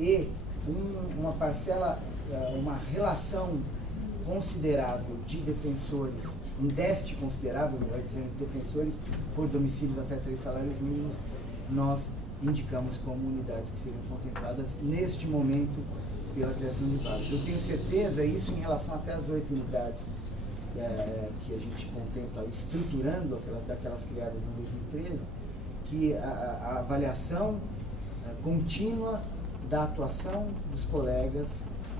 e uma parcela, uma relação considerável de defensores, um déficit considerável, melhor dizendo, de defensores por domicílios até 3 salários mínimos, nós indicamos como unidades que seriam contempladas neste momento pela criação de vagas. Eu tenho certeza, isso em relação até às 8 unidades que a gente contempla estruturando daquelas criadas em 2013, que a avaliação contínua da atuação dos colegas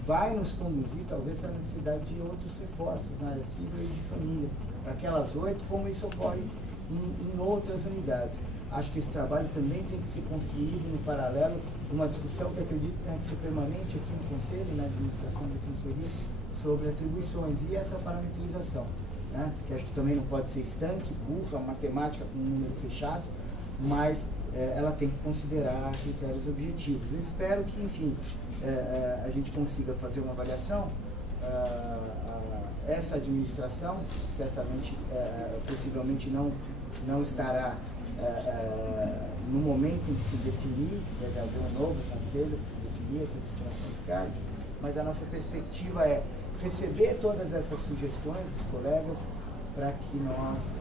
vai nos conduzir, talvez, à necessidade de outros reforços na área civil e de família, para aquelas 8, como isso ocorre em outras unidades. Acho que esse trabalho também tem que ser construído no paralelo de uma discussão que acredito que tem que ser permanente aqui no Conselho, na administração da Defensoria, sobre atribuições e essa parametrização, né? Que acho que também não pode ser estanque, burra, matemática com um número fechado, mas ela tem que considerar critérios objetivos. Eu espero que, enfim, a gente consiga fazer uma avaliação. Essa administração certamente, possivelmente não estará no momento em que se definir, deve haver um novo conselho que se definir essa distribuição dos cargos, mas a nossa perspectiva é receber todas essas sugestões dos colegas para que nós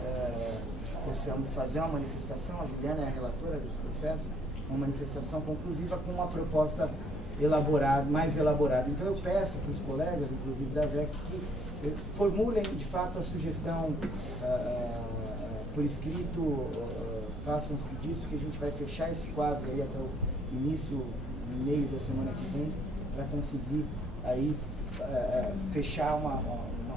possamos fazer uma manifestação. A Juliana é a relatora desse processo, uma manifestação conclusiva com uma proposta mais elaborada. Então eu peço para os colegas, inclusive da VEC, que formulem de fato a sugestão por escrito, façam os pedidos, que a gente vai fechar esse quadro aí até o início, meio da semana que vem, para conseguir aí fechar uma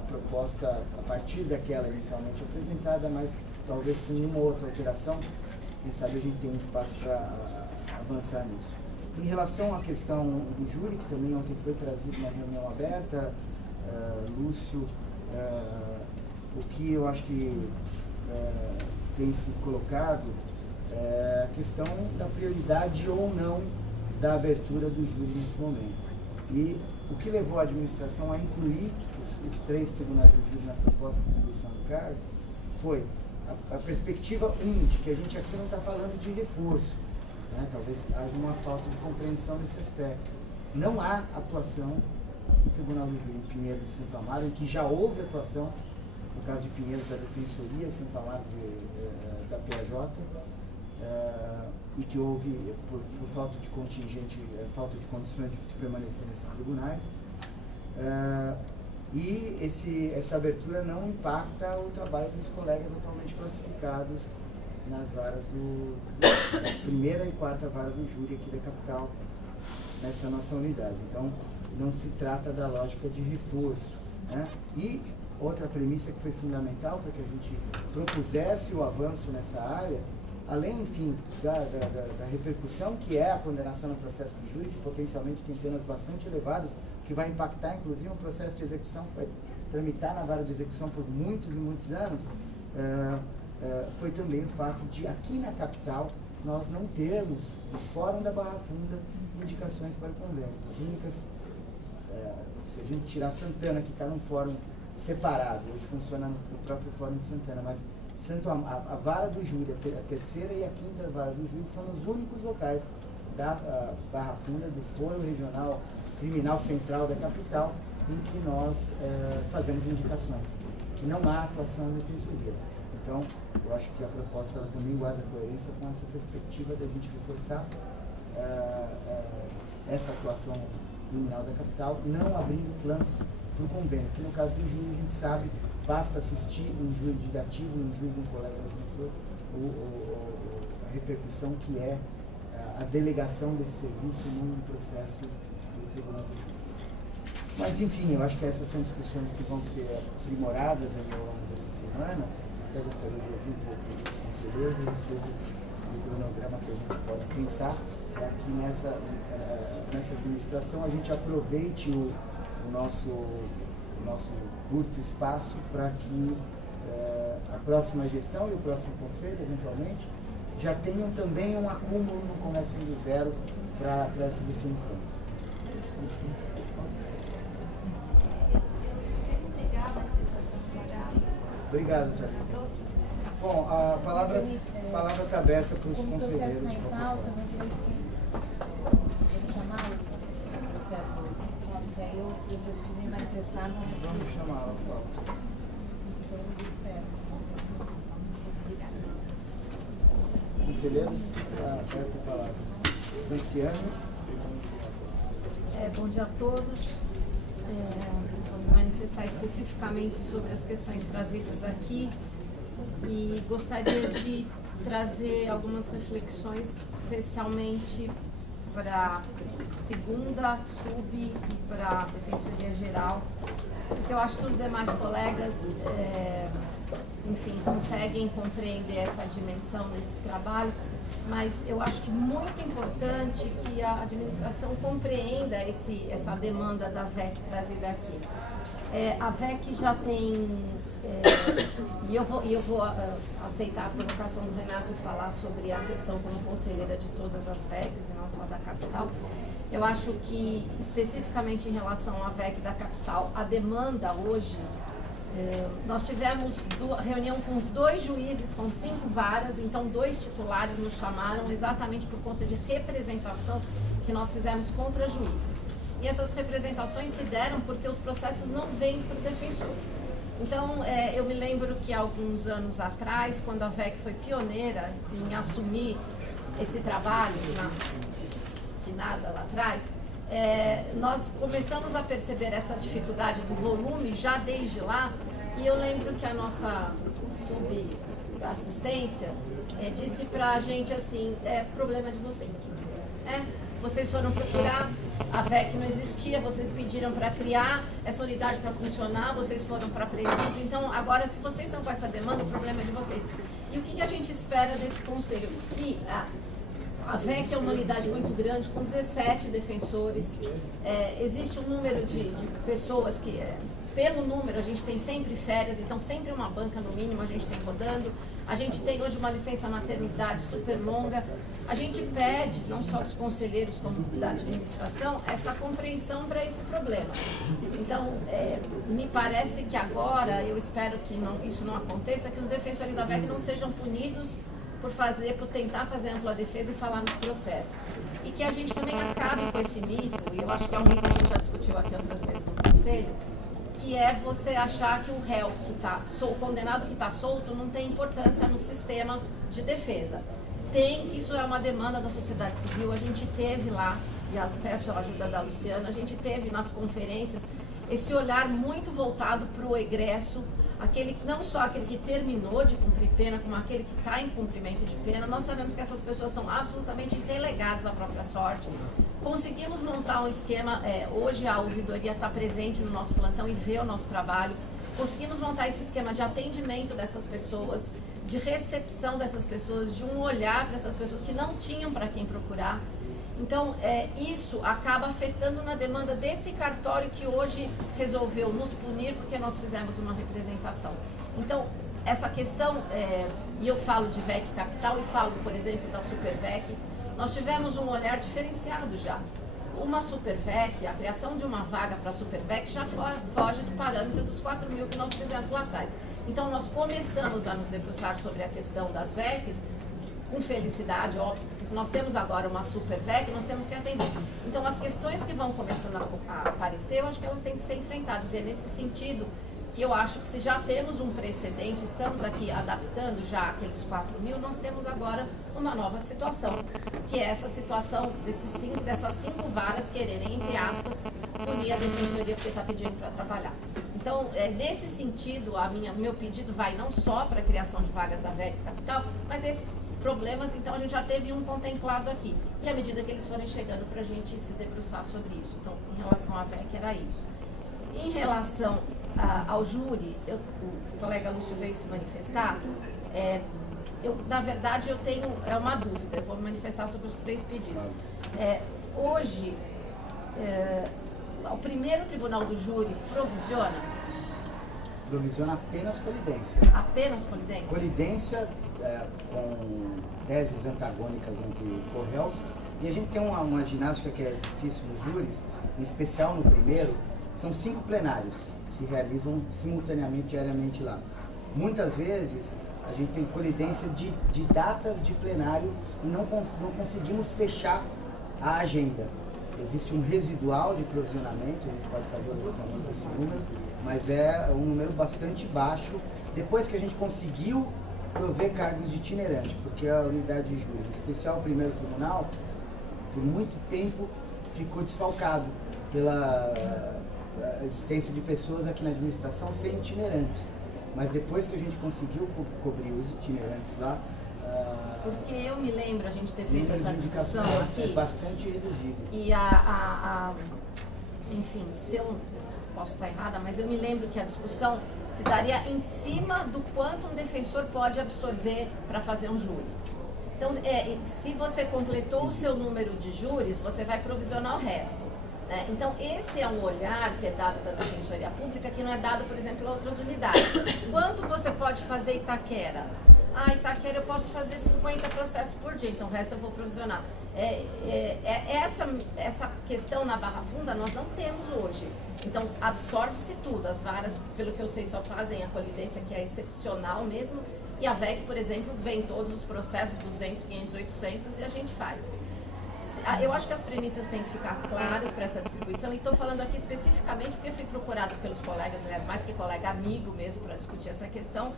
proposta a partir daquela inicialmente apresentada, mas talvez com uma outra alteração. Quem sabe a gente tem espaço para avançar nisso. Em relação à questão do júri, que também ontem foi trazido na reunião aberta, Lúcio, o que eu acho que tem se colocado é a questão da prioridade ou não da abertura do júri nesse momento. E o que levou a administração a incluir os 3 tribunais de júri na proposta de distribuição do cargo foi a perspectiva de que a gente aqui não está falando de reforço, né? Talvez haja uma falta de compreensão nesse aspecto. Não há atuação no Tribunal de Júri em Pinheiros e Santo Amaro, em que já houve atuação, no caso de Pinheiros, da Defensoria, Santo Amaro da PAJ, e que houve, por falta de contingente, falta de condições de se permanecer nesses tribunais. E essa abertura não impacta o trabalho dos colegas atualmente classificados nas varas da 1ª e 4ª vara do júri aqui da capital, nessa nossa unidade. Então, não se trata da lógica de reforço, né? E outra premissa que foi fundamental para que a gente propusesse o avanço nessa área, além, enfim, da repercussão que é a condenação no processo de júri, que potencialmente tem penas bastante elevadas, que vai impactar, inclusive, um processo de execução que vai tramitar na vara de execução por muitos e muitos anos, foi também o fato de, aqui na capital, nós não termos, no Fórum da Barra Funda, indicações para o convênio. As únicas, se a gente tirar Santana, que está num fórum separado, hoje funciona no próprio Fórum de Santana, mas a vara do júri, a 3ª e a 5ª vara do júri são os únicos locais da Barra Funda, do Fórum Regional Criminal Central da capital, em que nós fazemos indicações, que não há atuação na defensoria. Então, eu acho que a proposta ela também guarda coerência com essa perspectiva da gente reforçar essa atuação criminal da capital, não abrindo flancos para o convênio, que no caso do júri a gente sabe, basta assistir um júri de dativo, um júri de um colega defensor, a repercussão que é a delegação desse serviço num processo do Tribunal do Júri. Mas, enfim, eu acho que essas são discussões que vão ser aprimoradas ao longo dessa semana. Até gostaria de ouvir um pouco dos conselheiros a respeito do cronograma que a gente pode pensar para que nessa administração a gente aproveite o nosso curto espaço para que a próxima gestão e o próximo conselho, eventualmente, já tenham também um acúmulo no Comércio do Zero para essa definição. Desculpe. Obrigado, Tiago. Bom, a palavra está aberta para os conselheiros. Processo está em pauta, não sei se vou chamar. me manifestar, não. Vamos chamá-la, Paulo. Então, eu espero. Obrigada. Conselheiros, aberta a palavra. Franciane. Bom dia a todos. Vou me manifestar especificamente sobre as questões trazidas aqui e gostaria de trazer algumas reflexões, especialmente para a segunda sub e para a Defensoria Geral, porque eu acho que os demais colegas, enfim, conseguem compreender essa dimensão desse trabalho, mas eu acho que muito importante que a administração compreenda essa demanda da VEC trazida aqui. A VEC já tem, e eu vou aceitar a provocação do Renato e falar sobre a questão como conselheira de todas as VECs e não só da capital. Eu acho que, especificamente em relação à VEC da capital, a demanda hoje, nós tivemos reunião com os 2 juízes, são 5 varas, então 2 titulares nos chamaram exatamente por conta de representação que nós fizemos contra juízes. E essas representações se deram porque os processos não vêm para o defensor. Então, eu me lembro que há alguns anos atrás, quando a VEC foi pioneira em assumir esse trabalho, nada lá atrás, nós começamos a perceber essa dificuldade do volume já desde lá, e eu lembro que a nossa subassistência disse pra gente assim, problema de vocês. Vocês foram procurar, a VEC não existia, vocês pediram para criar essa unidade para funcionar, vocês foram para presídio, então agora se vocês estão com essa demanda, o problema é de vocês. E o que a gente espera desse conselho? Que a VEC é uma unidade muito grande, com 17 defensores, existe um número de pessoas que, pelo número, a gente tem sempre férias, então sempre uma banca no mínimo a gente tem rodando, a gente tem hoje uma licença maternidade super longa, a gente pede, não só dos conselheiros como da administração, essa compreensão para esse problema. Então, me parece que agora, eu espero que isso não aconteça, que os defensores da VEC não sejam punidos por tentar fazer ampla defesa e falar nos processos. E que a gente também acabe com esse mito, e eu acho que é um mito que a gente já discutiu aqui outras vezes no Conselho, que é você achar que o réu que está o condenado que está solto não tem importância no sistema de defesa. Isso é uma demanda da sociedade civil, a gente teve lá, e peço a ajuda da Luciana, a gente teve nas conferências esse olhar muito voltado para o egresso, não só aquele que terminou de cumprir pena, como aquele que está em cumprimento de pena. Nós sabemos que essas pessoas são absolutamente relegadas à própria sorte. Conseguimos montar um esquema, hoje a ouvidoria está presente no nosso plantão e vê o nosso trabalho. Conseguimos montar esse esquema de atendimento dessas pessoas, de recepção dessas pessoas, de um olhar para essas pessoas que não tinham para quem procurar. Então, isso acaba afetando na demanda desse cartório que hoje resolveu nos punir porque nós fizemos uma representação. Então, essa questão, e eu falo de VEC Capital e falo, por exemplo, da Super VEC, nós tivemos um olhar diferenciado já. Uma Super VEC, a criação de uma vaga para a Super VEC já foge do parâmetro dos 4 mil que nós fizemos lá atrás. Então, nós começamos a nos debruçar sobre a questão das VECs, com felicidade, óbvio, porque se nós temos agora uma Super VEC, nós temos que atender. Então, as questões que vão começando a aparecer, eu acho que elas têm que ser enfrentadas. E é nesse sentido que eu acho que se já temos um precedente, estamos aqui adaptando já aqueles 4 mil, nós temos agora uma nova situação, que é essa situação dessas 5 varas quererem, entre aspas, punir a defensoria porque está pedindo para trabalhar. Então, nesse sentido, meu pedido vai não só para a criação de vagas da VEC Capital, mas desses problemas, então a gente já teve um contemplado aqui. E à medida que eles forem chegando para a gente se debruçar sobre isso. Então, em relação à VEC, era isso. Em relação ao júri, o colega Lúcio veio se manifestar, na verdade, eu tenho uma dúvida, eu vou me manifestar sobre os 3 pedidos. Hoje, o primeiro tribunal do júri provisiona? Provisiona apenas colidência. Apenas colidência? Colidência com teses antagônicas entre co-réus. E a gente tem uma ginástica que é difícil nos júris, em especial no primeiro, são 5 plenários, se realizam simultaneamente, diariamente lá. Muitas vezes a gente tem colidência de datas de plenário e não conseguimos fechar a agenda. existe um residual de provisionamento, a gente pode fazer o levantamento desse número, mas é um número bastante baixo, depois que a gente conseguiu prover cargos de itinerante, porque a unidade de júri, em especial o primeiro tribunal, por muito tempo ficou desfalcado pela existência de pessoas aqui na administração sem itinerantes. Mas depois que a gente conseguiu cobrir os itinerantes lá... Porque eu me lembro a gente ter feito essa discussão aqui... É bastante reduzido. E enfim, se eu posso estar errada, mas eu me lembro que a discussão se daria em cima do quanto um defensor pode absorver para fazer um júri. Então, se você completou o seu número de júris, você vai provisionar o resto. Né? Então, esse é um olhar que é dado da Defensoria Pública, que não é dado, por exemplo, a outras unidades. Quanto você pode fazer Itaquera? Itaquera eu posso fazer 50 processos por dia, então o resto eu vou provisionar. Essa questão na Barra Funda nós não temos hoje. Então, absorve-se tudo. As varas, pelo que eu sei, só fazem a colidência, que é excepcional mesmo. E a VEC, por exemplo, vem todos os processos, 200, 500, 800, e a gente faz. Eu acho que as premissas têm que ficar claras para essa distribuição, e estou falando aqui especificamente porque eu fui procurada pelos colegas, aliás, mais que colega, amigo mesmo, para discutir essa questão.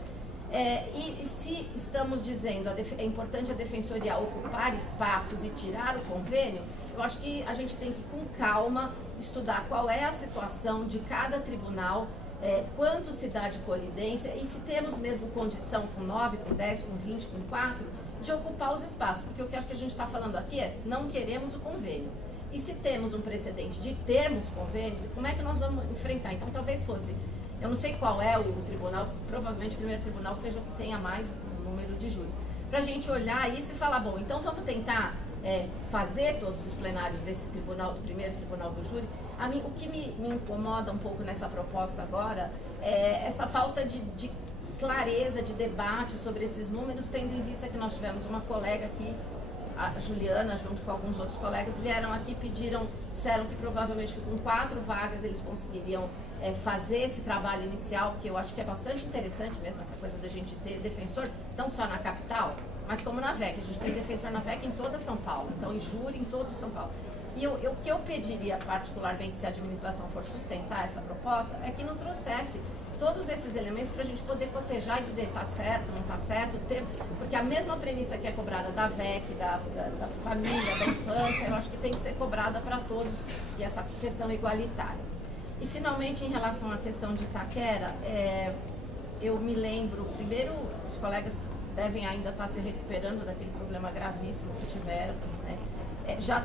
E se estamos dizendo é importante a Defensoria ocupar espaços e tirar o convênio, eu acho que a gente tem que, com calma, estudar qual é a situação de cada tribunal, quanto se dá de colidência e se temos mesmo condição com 9, com 10, com 20, com 4, de ocupar os espaços. Porque o que acho que a gente está falando aqui é não queremos o convênio. E se temos um precedente de termos convênios, como é que nós vamos enfrentar? Então, talvez fosse... Eu não sei qual é o tribunal, provavelmente o primeiro tribunal seja o que tenha mais número de júris. Para a gente olhar isso e falar, bom, então vamos tentar fazer todos os plenários desse tribunal, do primeiro tribunal do júri. A mim, o que me incomoda um pouco nessa proposta agora é essa falta de clareza, de debate sobre esses números, tendo em vista que nós tivemos uma colega aqui, a Juliana, junto com alguns outros colegas, vieram aqui e disseram que provavelmente com 4 vagas eles conseguiriam fazer esse trabalho inicial, que eu acho que é bastante interessante mesmo, essa coisa da gente ter defensor, não só na capital, mas como na VEC. A gente tem defensor na VEC em toda São Paulo, então em júri em todo São Paulo. E o que eu pediria particularmente, se a administração for sustentar essa proposta, é que não trouxesse todos esses elementos para a gente poder cotejar e dizer está certo, não está certo, porque a mesma premissa que é cobrada da VEC, da família, da infância, eu acho que tem que ser cobrada para todos, e essa questão igualitária. E finalmente, em relação à questão de Itaquera, eu me lembro, primeiro, os colegas devem ainda estar se recuperando daquele problema gravíssimo que tiveram, né? Já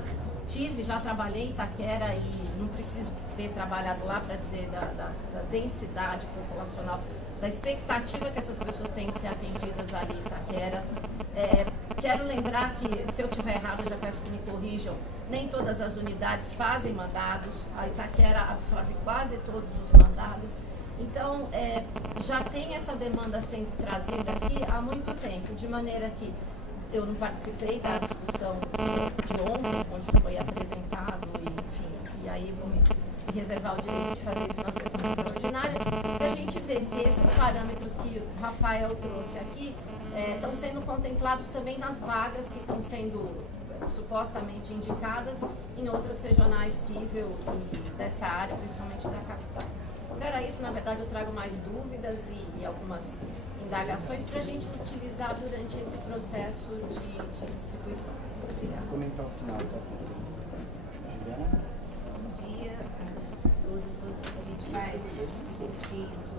trabalhei em Itaquera e não preciso ter trabalhado lá para dizer da densidade populacional, da expectativa que essas pessoas têm de ser atendidas ali em Itaquera. Quero lembrar que, se eu estiver errado, eu já peço que me corrijam, nem todas as unidades fazem mandados, a Itaquera absorve quase todos os mandados. Então, já tem essa demanda sendo trazida aqui há muito tempo, de maneira que eu não participei da discussão de ontem, onde foi apresentado, e aí vou me reservar o direito de fazer isso na sessão extraordinária, para a gente ver se esses parâmetros que o Rafael trouxe aqui estão sendo contemplados também nas vagas que estão sendo supostamente indicadas em outras regionais civil e dessa área, principalmente da capital. Então era isso, na verdade eu trago mais dúvidas e algumas indagações para a gente utilizar durante esse processo de distribuição. Obrigada. Comentar o final, tá? Juliana? Bom dia a todos. A gente vai discutir isso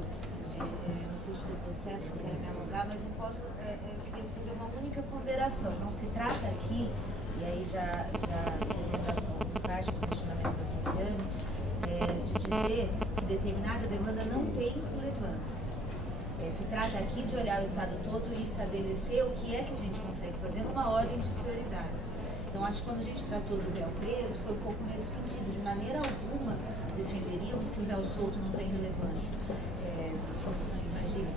no curso do processo, não quero me alongar, mas não posso, eu queria fazer uma única ponderação. Não se trata aqui, e aí já parte do questionamento da Franciane, de dizer que determinada demanda não tem relevância. Se trata aqui de olhar o Estado todo e estabelecer o que é que a gente consegue fazer numa ordem de prioridades. Então, acho que quando a gente tratou do réu preso, foi um pouco nesse sentido. De maneira alguma, defenderíamos que o réu solto não tem relevância. Imagina.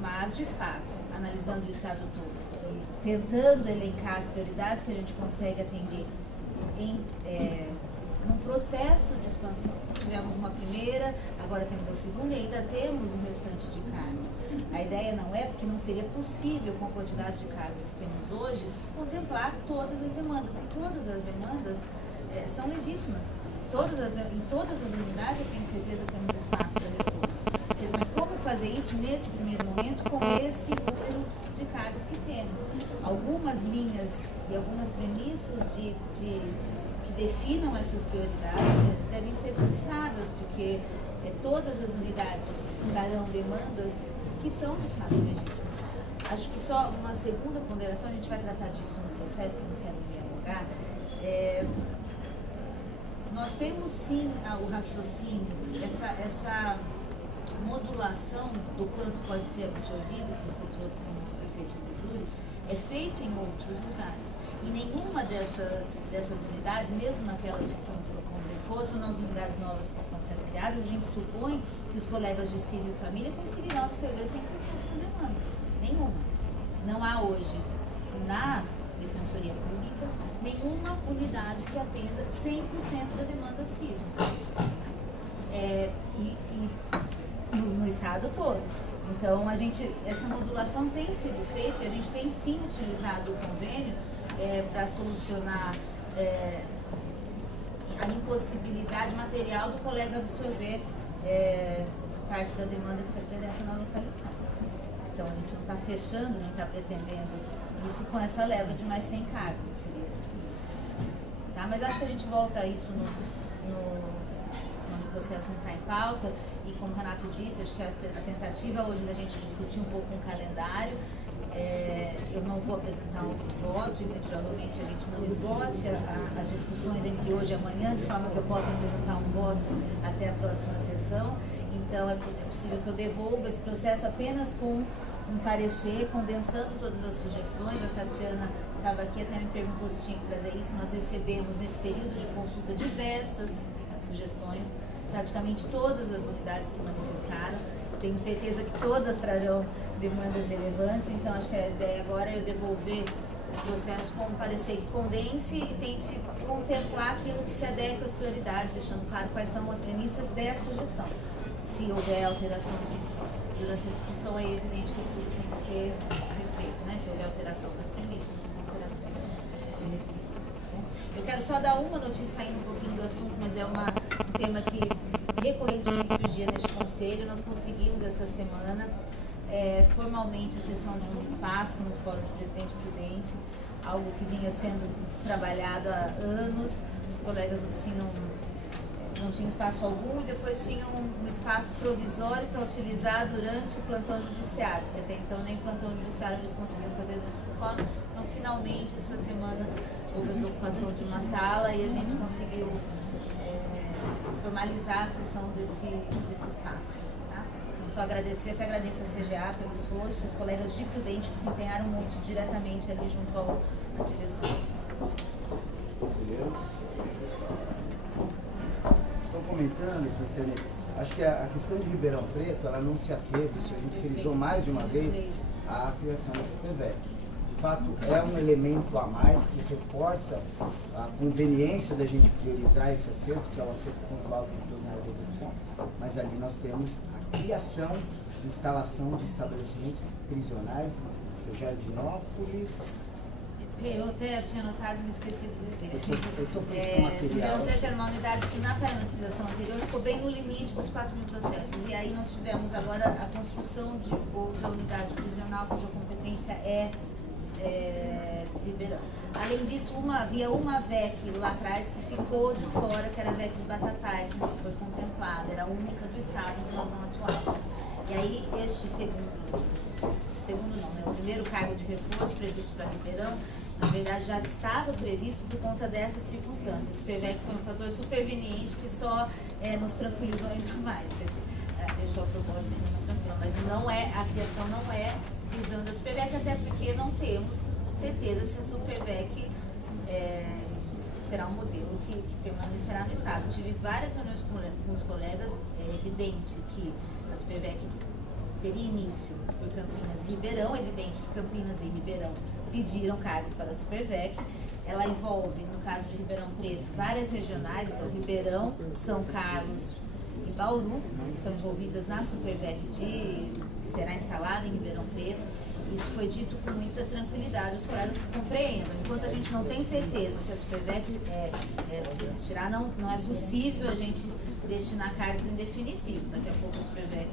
Mas, de fato, analisando o Estado todo e tentando elencar as prioridades que a gente consegue atender num processo de expansão. Tivemos uma primeira, agora temos a segunda e ainda temos um restante de cargos. A ideia não é, porque não seria possível, com a quantidade de cargos que temos hoje, contemplar todas as demandas. E todas as demandas são legítimas. Em todas as unidades eu tenho certeza que temos espaço para reforço. Mas como fazer isso nesse primeiro momento com esse número de cargos que temos? Algumas linhas e algumas premissas que definam essas prioridades devem ser fixadas, porque todas as unidades trarão demandas que são de fato legítimas. Acho que só uma segunda ponderação, a gente vai tratar disso no processo, que não quero me alongar. Nós temos sim o raciocínio, essa modulação do quanto pode ser absorvido, que você trouxe no efeito do júri, é feito em outros lugares. E nenhuma dessas unidades, mesmo naquelas que estamos propondo reforço, nas unidades novas que estão sendo criadas, a gente supõe que os colegas de civil e família conseguirão absorver 100% da demanda. Nenhuma. Não há hoje, na Defensoria Pública, nenhuma unidade que atenda 100% da demanda civil. No estado todo. Então, essa modulação tem sido feita e a gente tem sim utilizado o convênio para solucionar a impossibilidade material do colega absorver parte da demanda que se apresenta na localidade. Então, isso está fechando, não está pretendendo isso com essa leva de mais 100 cargos. Seria possível. Tá? Mas acho que a gente volta a isso quando o processo entrar em pauta. E como o Renato disse, acho que a tentativa hoje da gente discutir um pouco um calendário. Eu não vou apresentar um voto e muito provavelmente a gente não esgote as discussões entre hoje e amanhã, de forma que eu possa apresentar um voto até a próxima sessão. Então é possível que eu devolva esse processo apenas com um parecer, condensando todas as sugestões. A Tatiana estava aqui, até me perguntou se tinha que trazer isso. Nós recebemos nesse período de consulta diversas sugestões. Praticamente todas as unidades se manifestaram. Tenho certeza que todas trarão demandas relevantes, então acho que a ideia agora é eu devolver o processo com um parecer que condense e tente contemplar aquilo que se adequa às prioridades, deixando claro quais são as premissas dessa gestão. Se houver alteração disso durante a discussão, é evidente que isso tem que ser refeito, né? Se houver alteração das premissas, isso terá que ser refeito. Eu quero só dar uma notícia saindo um pouquinho do assunto, mas é um tema que recorrentemente surgia neste conselho. Nós conseguimos essa semana formalmente a cessão de um espaço no Fórum de Presidente Prudente, algo que vinha sendo trabalhado há anos. Os colegas não tinham espaço algum e depois tinham um espaço provisório para utilizar durante o plantão judiciário, porque até então nem plantão judiciário eles conseguiam fazer dentro do fórum. Então, finalmente, essa semana houve a desocupação de uma sala e a gente conseguiu formalizar a cessão desse espaço. Tá? Então, só agradecer, até agradeço a CGA pelo esforço, os colegas de Prudente que se empenharam muito diretamente ali junto à direção. Conselheiros. Estou comentando, Franciane, acho que a questão de Ribeirão Preto, ela não se ateve, isso a gente frisou mais de uma vez, à criação da Supervec. De fato, é um elemento a mais que reforça a conveniência da gente priorizar esse acerto, que é o acerto pontual do plenário de execução, mas ali nós temos a criação e instalação de estabelecimentos prisionais do Jardinópolis. Eu até tinha notado e me esqueci de dizer. Eu estou buscando material. Ribeirão Preto era uma unidade que na parametrização anterior ficou bem no limite dos 4.000 processos. E aí nós tivemos agora a construção de outra unidade prisional cuja competência é de Ribeirão. Além disso, havia uma VEC lá atrás que ficou de fora, que era a VEC de Batatais, que não foi contemplada, era a única do estado em que nós não atuávamos. E aí este o primeiro cargo de reforço previsto para Ribeirão, na verdade já estava previsto por conta dessas circunstâncias. O Supervec foi um fator superveniente que só nos tranquilizou ainda mais. Deixou a proposta ainda mais tranquila, mas a criação não é visando a Supervec, até porque não temos certeza se a Supervec será um modelo que permanecerá no Estado. Tive várias reuniões com os colegas, é evidente que a Supervec teria início por Campinas e Ribeirão, é evidente que Campinas e Ribeirão pediram cargos para a Supervec. Ela envolve, no caso de Ribeirão Preto, várias regionais, então Ribeirão, São Carlos e Bauru, que estão envolvidas na Supervec que será instalada em Ribeirão Preto. Isso foi dito com muita tranquilidade, os colegas que compreendam. Enquanto a gente não tem certeza se a Supervec existirá, não é possível a gente destinar cargos em definitivo. Daqui a pouco a Supervec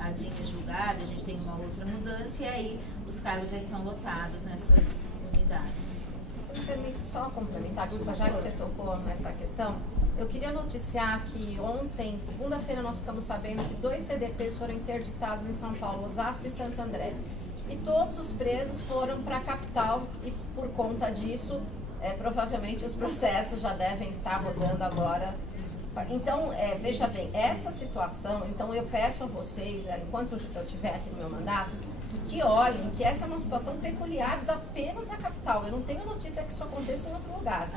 é julgada, a gente tem uma outra mudança e aí os cargos já estão lotados nessas unidades. Você me permite só complementar, desculpa, já que você tocou nessa questão, eu queria noticiar que ontem, segunda-feira, nós ficamos sabendo que 2 CDPs foram interditados em São Paulo, Osasco e Santo André. E todos os presos foram para a capital e, por conta disso, provavelmente os processos já devem estar rodando agora. Então, veja bem, essa situação, então eu peço a vocês, enquanto eu estiver aqui no meu mandato, que olhem que essa é uma situação peculiar apenas da capital. Eu não tenho notícia que isso aconteça em outro lugar.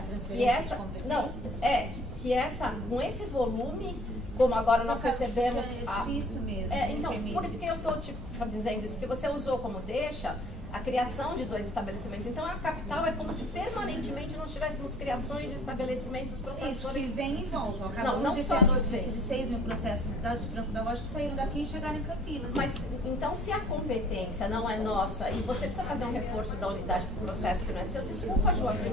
Que essa, com esse volume, como agora nós recebemos... É difícil mesmo. Então, por que eu estou te dizendo isso? Porque você usou como deixa a criação de 2 estabelecimentos. Então, a capital é como se permanentemente nós tivéssemos criações de estabelecimentos, os processos... Isso, que vem e volta. Acabamos de ter a notícia de 6 mil processos de Franco da Rocha que saíram daqui e chegaram em Campinas. Mas, então, se a competência não é nossa e você precisa fazer um reforço da unidade para o processo que não é seu, desculpa, Joaquim.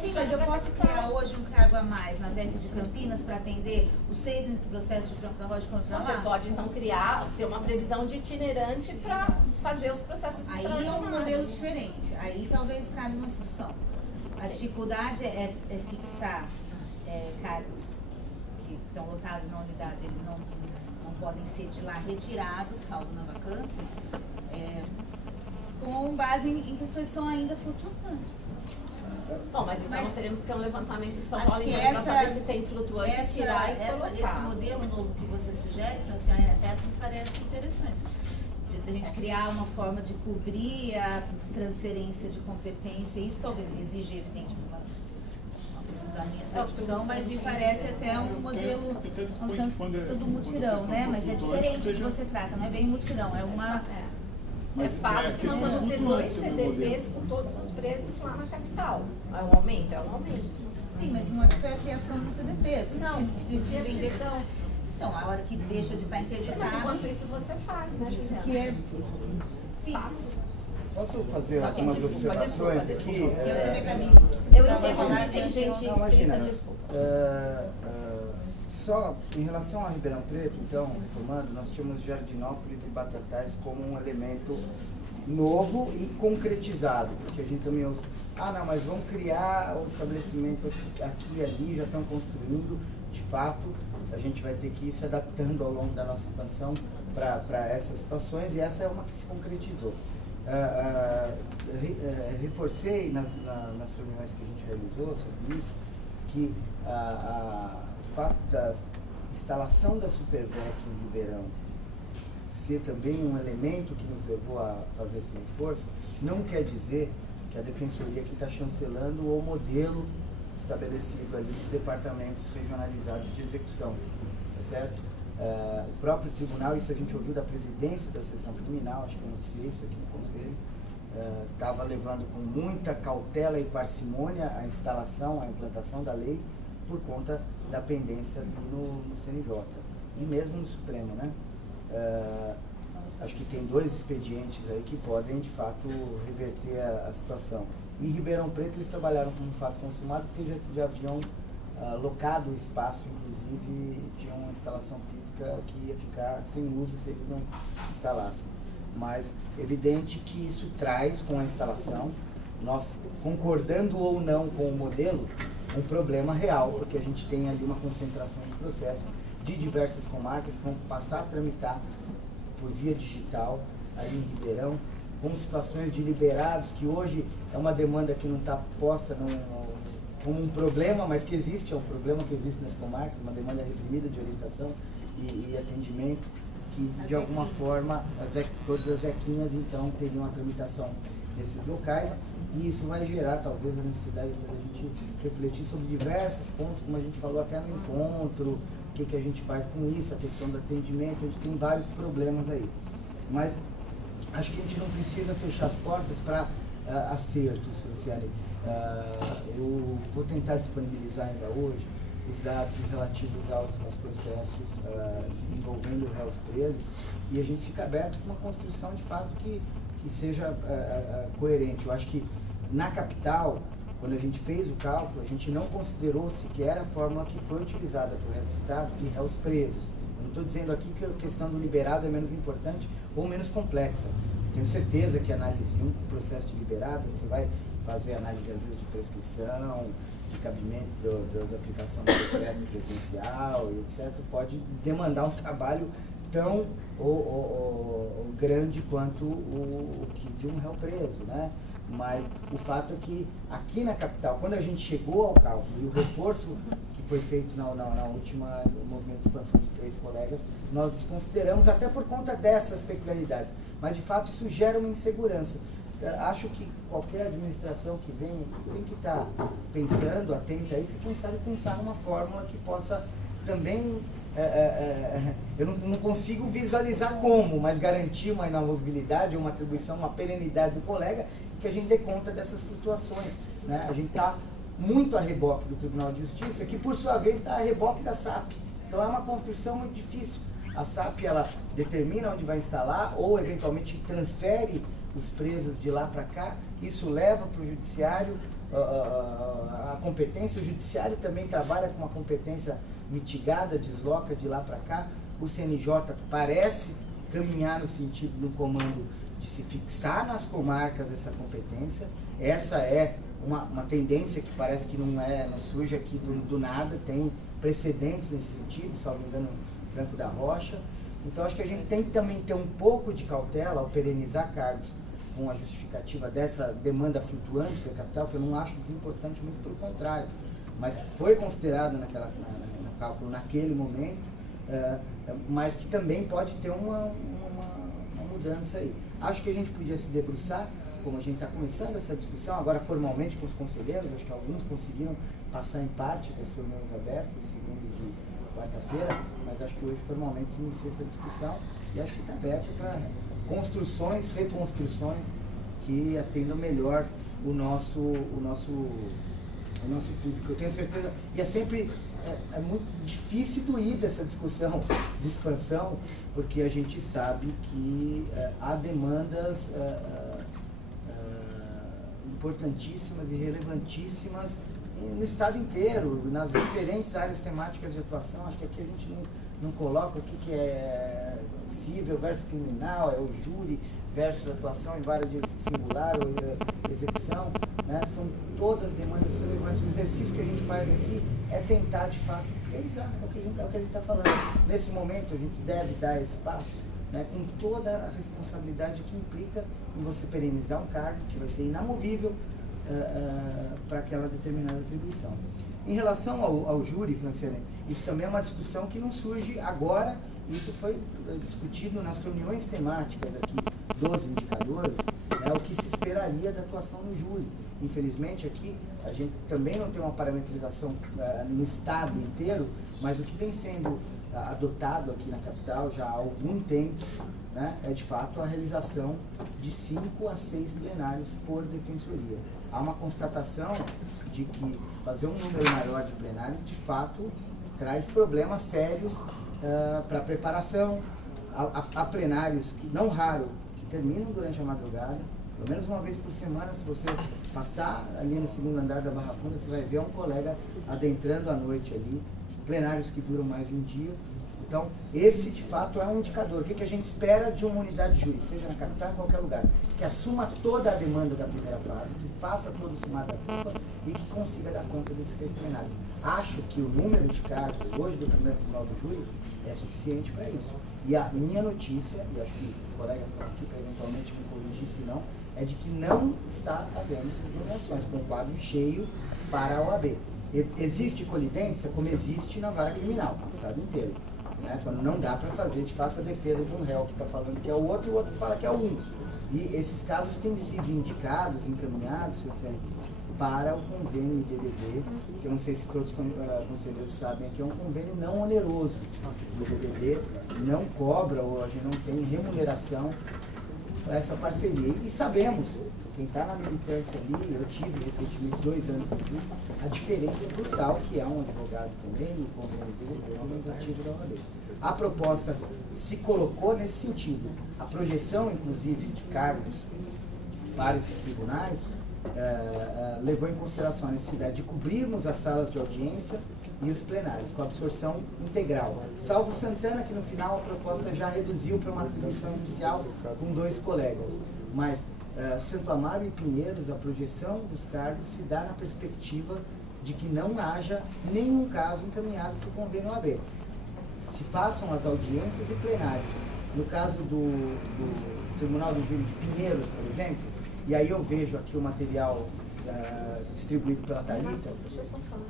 Sim, mas eu posso criar hoje um cargo a mais na VEC de Campinas para atender os 6 mil processos de Franco da Rocha contra lá? Você pode, então, ter uma previsão de itinerante para fazer os processos extraordinários. Aí é um modelo diferente. Aí talvez cabe uma discussão. A dificuldade é fixar cargos que estão lotados na unidade, eles não podem ser de lá retirados, salvo na vacância, com base em questões que são ainda flutuantes. Bom, mas então nós teremos que ter um levantamento de São Paulo para saber se tem flutuante, tirar e colocar. Esse modelo novo que você sugere, Franciane, até me parece interessante. A gente criar uma forma de cobrir a transferência de competência, isso talvez exija, evidentemente, uma aprofundamento da discussão, mas me parece até um modelo do mutirão, né? Mas é diferente do que você trata, não é bem mutirão, é uma... É fato que nós vamos ter 2 CDPs com todos os preços lá na capital. É um aumento, é um aumento. Sim, mas não é que foi a criação dos CDPs. Não, interdição. Então, a hora que deixa de estar interditado... Mas enquanto isso você faz, né, isso Juliana? que é fixo. Posso fazer algumas observações aqui? Eu interrompi, tem gente inscrita, desculpa. Só em relação a Ribeirão Preto, então, retomando, nós tínhamos Jardinópolis e Batatais como um elemento novo e concretizado, porque a gente também ouve, não, mas vamos criar um estabelecimento aqui e ali, já estão construindo, de fato, a gente vai ter que ir se adaptando ao longo da nossa expansão para essas situações, e essa é uma que se concretizou. Reforcei nas reuniões que a gente realizou sobre isso, que o fato da instalação da Supervec em Ribeirão ser também um elemento que nos levou a fazer esse reforço, não quer dizer que a Defensoria aqui está chancelando o modelo estabelecido ali dos departamentos regionalizados de execução, tá certo? O próprio tribunal, isso a gente ouviu da presidência da sessão criminal, acho que eu noticiei isso aqui no Conselho, estava levando com muita cautela e parcimônia a instalação, a implantação da lei, por conta da pendência no CNJ e mesmo no Supremo, né? Acho que tem 2 expedientes aí que podem, de fato, reverter a situação. E em Ribeirão Preto eles trabalharam com um fato consumado porque já haviam locado o espaço, inclusive tinha uma instalação física que ia ficar sem uso se eles não instalassem. Mas evidente que isso traz com a instalação, nós concordando ou não com o modelo, um problema real, porque a gente tem ali uma concentração de processos de diversas comarcas que vão passar a tramitar por via digital ali em Ribeirão, com situações de liberados, que hoje é uma demanda que não está posta como um problema, mas que existe, é um problema que existe nas comarcas, uma demanda reprimida de orientação e atendimento, que de alguma forma todas as vequinhas então teriam a tramitação nesses locais, e isso vai gerar talvez a necessidade de a gente refletir sobre diversos pontos, como a gente falou até no encontro, o que a gente faz com isso, a questão do atendimento, a gente tem vários problemas aí. Mas acho que a gente não precisa fechar as portas para acertos, Franciane. Eu vou tentar disponibilizar ainda hoje os dados relativos aos processos envolvendo réus presos, e a gente fica aberto para uma construção de fato que e seja coerente. Eu acho que na capital, quando a gente fez o cálculo, a gente não considerou sequer a fórmula que foi utilizada pelo resto do Estado de réus presos. Eu não estou dizendo aqui que a questão do liberado é menos importante ou menos complexa. Tenho certeza que a análise de um processo de liberado, você vai fazer análise às vezes de prescrição, de cabimento da aplicação do decreto presidencial, etc., pode demandar um trabalho tão grande quanto o que de um réu preso, né? Mas o fato é que aqui na capital, quando a gente chegou ao cálculo e o reforço que foi feito na última movimento de expansão de 3 colegas, nós desconsideramos até por conta dessas peculiaridades. Mas de fato isso gera uma insegurança. Acho que qualquer administração que venha tem que estar pensando, atenta a isso, e quem sabe pensar numa fórmula que possa também, eu não consigo visualizar como, mas garantir uma inamovibilidade, uma atribuição, uma perenidade do colega, que a gente dê conta dessas flutuações, né? A gente está muito a reboque do Tribunal de Justiça, que por sua vez está a reboque da SAP. Então é uma construção muito difícil. A SAP, ela determina onde vai instalar ou eventualmente transfere os presos de lá para cá. Isso leva para o judiciário a competência. O judiciário também trabalha com uma competência mitigada, desloca de lá para cá. O CNJ parece caminhar no sentido do comando de se fixar nas comarcas essa competência. Essa é uma tendência que parece que não surge aqui do nada, tem precedentes nesse sentido, salvo engano, Franco da Rocha. Então acho que a gente tem que também ter um pouco de cautela ao perenizar cargos com a justificativa dessa demanda flutuante da capital, que eu não acho desimportante, muito pelo contrário, mas foi considerado no cálculo naquele momento, mas que também pode ter uma mudança aí. Acho que a gente podia se debruçar, como a gente está começando essa discussão, agora formalmente com os conselheiros, acho que alguns conseguiram passar em parte das reuniões abertas, segunda e de quarta-feira, mas acho que hoje formalmente se inicia essa discussão e acho que está aberto para construções, reconstruções que atendam melhor o nosso público. Eu tenho certeza, e é sempre muito difícil doer dessa discussão de expansão, porque a gente sabe que há demandas importantíssimas e relevantíssimas no estado inteiro, nas diferentes áreas temáticas de atuação. Acho que aqui a gente não coloca o que é civil versus criminal, é o júri versus atuação em vara de singular ou execução, né? São todas demandas relevantes. O exercício que a gente faz aqui é tentar, de fato, realizar o que a gente está falando. Nesse momento, a gente deve dar espaço, né, com toda a responsabilidade que implica em você perenizar um cargo que vai ser inamovível para aquela determinada atribuição. Em relação ao júri, Franciane, isso também é uma discussão que não surge agora. Isso foi discutido nas reuniões temáticas aqui dos indicadores, né, o que se esperaria da atuação no júri. Infelizmente aqui a gente também não tem uma parametrização no estado inteiro, mas o que vem sendo adotado aqui na capital já há algum tempo, né, é de fato a realização de 5 a 6 plenários por defensoria. Há uma constatação de que fazer um número maior de plenários de fato traz problemas sérios para a preparação. Há plenários, que não raro, que terminam durante a madrugada, pelo menos uma vez por semana. Se você passar ali no segundo andar da Barra Funda, você vai ver um colega adentrando a noite ali, plenários que duram mais de um dia. Então, esse de fato é um indicador. O que a gente espera de uma unidade de júri, seja na capital ou em qualquer lugar? Que assuma toda a demanda da primeira fase, que faça todo o somado das limpas e que consiga dar conta desses 6 plenários. Acho que o número de cargos hoje do primeiro tribunal do júri é suficiente para isso. E a minha notícia, e acho que os colegas estão aqui para eventualmente me corrigir se não, é de que não está havendo nomeações, com o quadro cheio para a OAB. Existe colidência como existe na vara criminal, no estado inteiro. Né? Quando não dá para fazer, de fato, a defesa de um réu que está falando que é o outro e o outro fala que é o um. E esses casos têm sido indicados, encaminhados, para o convênio DDD, que eu não sei se todos os conselheiros sabem, que é um convênio não oneroso. O DDD não cobra, ou a gente não tem remuneração para essa parceria. E sabemos quem está na militância ali, eu tive recentemente 2 anos aqui, a diferença brutal que é um advogado também, o convênio dele, realmente ativo da OAB. A proposta se colocou nesse sentido. A projeção, inclusive, de cargos para esses tribunais levou em consideração a necessidade de cobrirmos as salas de audiência e os plenários, com absorção integral. Salvo Santana, que no final a proposta já reduziu para uma atribuição inicial com 2 colegas. Mas Santo Amaro e Pinheiros, a projeção dos cargos se dá na perspectiva de que não haja nenhum caso encaminhado para o convênio OAB. Se façam as audiências e plenários. No caso do Tribunal do Júri de Pinheiros, por exemplo, e aí eu vejo aqui o material distribuído pela Thalita. Deixa eu só falar,